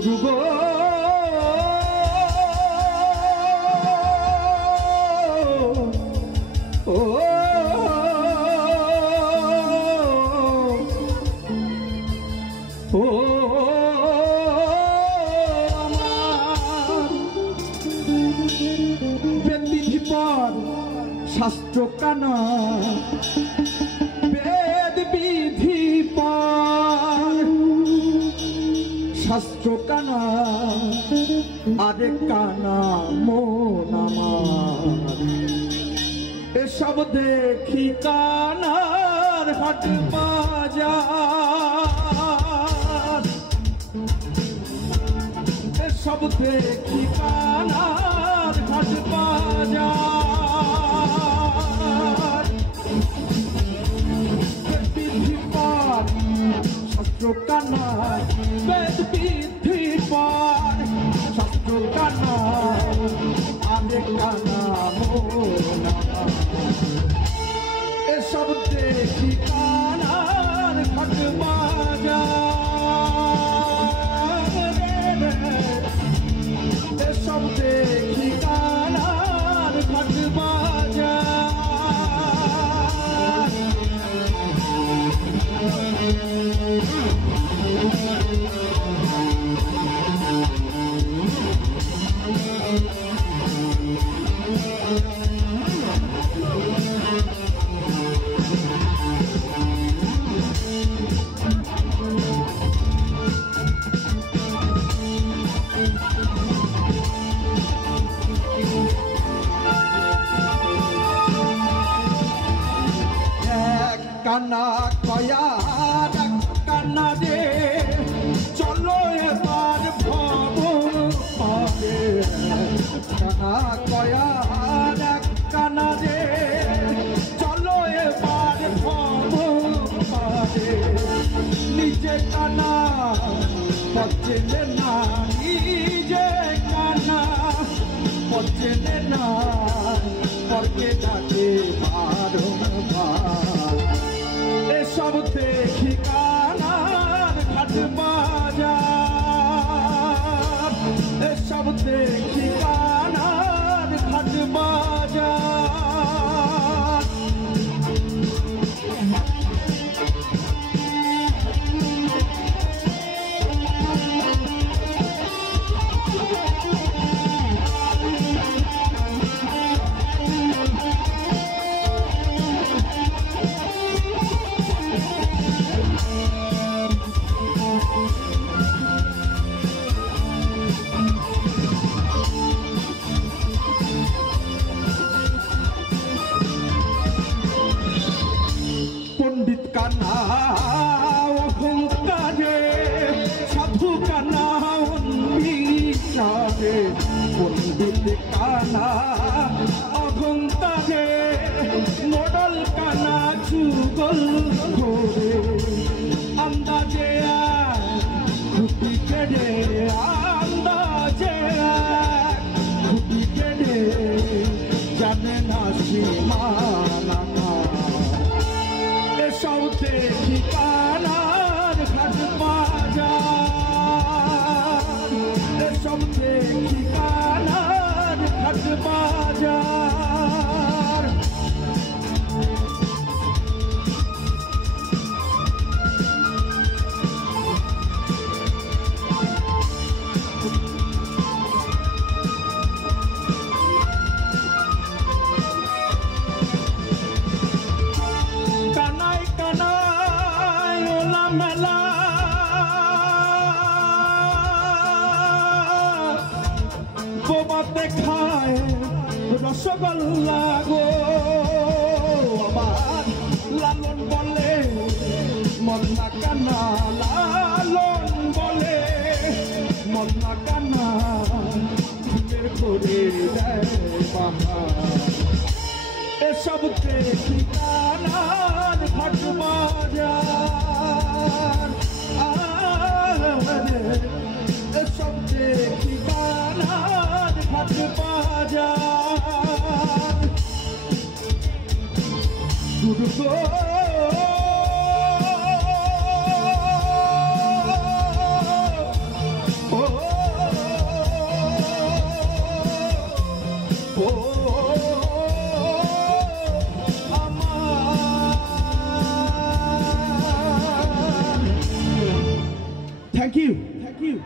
দুর্গো ও ও বেদবিধি পর শাস্ত্র কানা বেদ বিধি পর শাস্ত্র কানা আরে কানা মন আমার এসব দেখি কানার হাট বাজার এসব দেখি কানার হাট বাজার বিধি পর শাস্ত্র কানা বেদ বিধি পর শাস্ত্র কানা আরে কানা মন এসব দেখি কানার হাট বাজার এসব দেখি কানার হাট বাজার কানা কয়া কানা রে চলো এবার ভব পারে কানা কয়া কানা রে চলো এবার ভব পারে নিজে কানা পচলে না নিজে কানা পচলে না পরকে ডাকে বারংবার এসব দেখি কানার হাট বাজার এসব দেখি কানার হাট বাজার পণ্ডিত কানা অহংকারে সাধু কানা অন্বিচারে পণ্ডিত কানা অহংকারে মডল কানা যুগল ধরে আন্দাজে খুঁটি কেড়ে আন্দাজে খুঁটি কেড়ে জানে না সীমানা এসব দেখি কানার হাট বাজার এসব দেখি কানার হাট বাজার মেলা বোবাতে খায় রসগোল্লা গো আমার লালন বলে মন্না কানা লালন বলে মন্না কানা ফুলের করে দেয় বাহার এসব দেখি কানার হাট বাজার এসব দেখি কানার হাট বাজার দুর্গো ও থ্যাংক ইউ